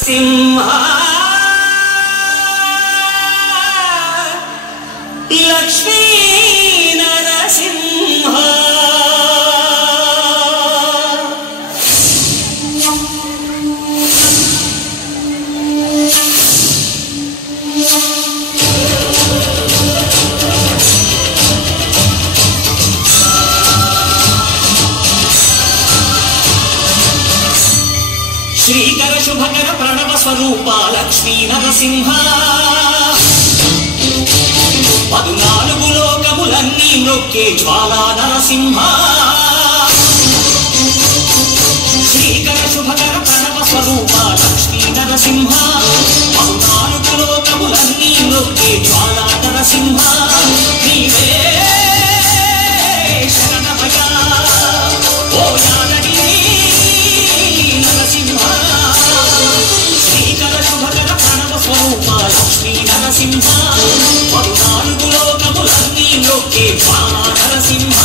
సింహ లక్ష్మీ నరసింహ శ్రీకర శుభకర ప్రణవ స్వరూప లక్ష్మీ నరసింహ 14 లోకములన్నీ నొక్కే జ్వాలా నరసింహ శ్రీకర శుభకర ప్రణవ స్వరూప లక్ష్మీ నరసింహ 14 లోకములన్నీ నొక్కే జ్వాలా నరసింహ నీవే శరణమయ ఓ యాదగిరి లక్ష్మీ నరసింహ 14 లోకములన్నీ నొక్కే జ్వాలా నరసింహ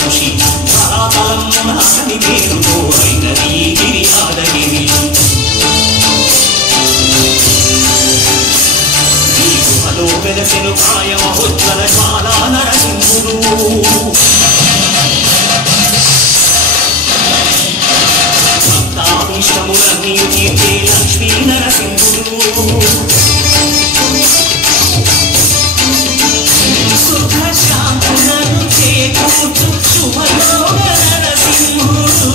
ఋషి ధరాతలమున అతని పేరుతో అయినది గిరి యాదగిరి ఈ గుహలో వెలసెను కాయమహోజ్వల జ్వాలా నరసింహుడు భక్తాభీష్టములన్నీ తీర్చే లక్ష్మీ నరసింహుడు సుఖశాంతులను చేకూర్చు శుభయోగ నరసింహుడు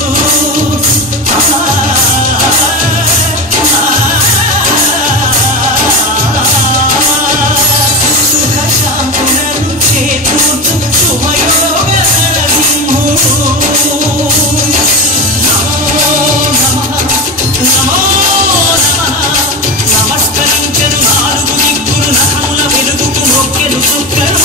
సుఖశాంతులను చేకూర్చు శుభయోగ నరసింహుడు నమో నమః నమో నమః నమస్కరించరు 4 దిక్కులు నఖముల వెలుగుకు మొక్కెను చుక్కలు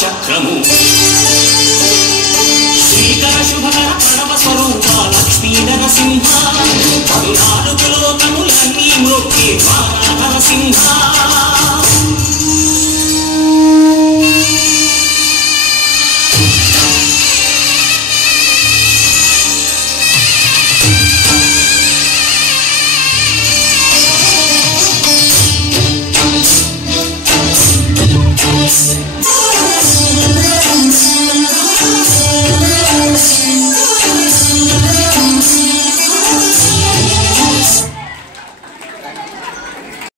చక్రము శ్రీకర శుభకర ప్రణవ స్వరూప లక్ష్మీ నరసింహ 14 లోకములన్నీ మొక్కే జ్వాలా నరసింహ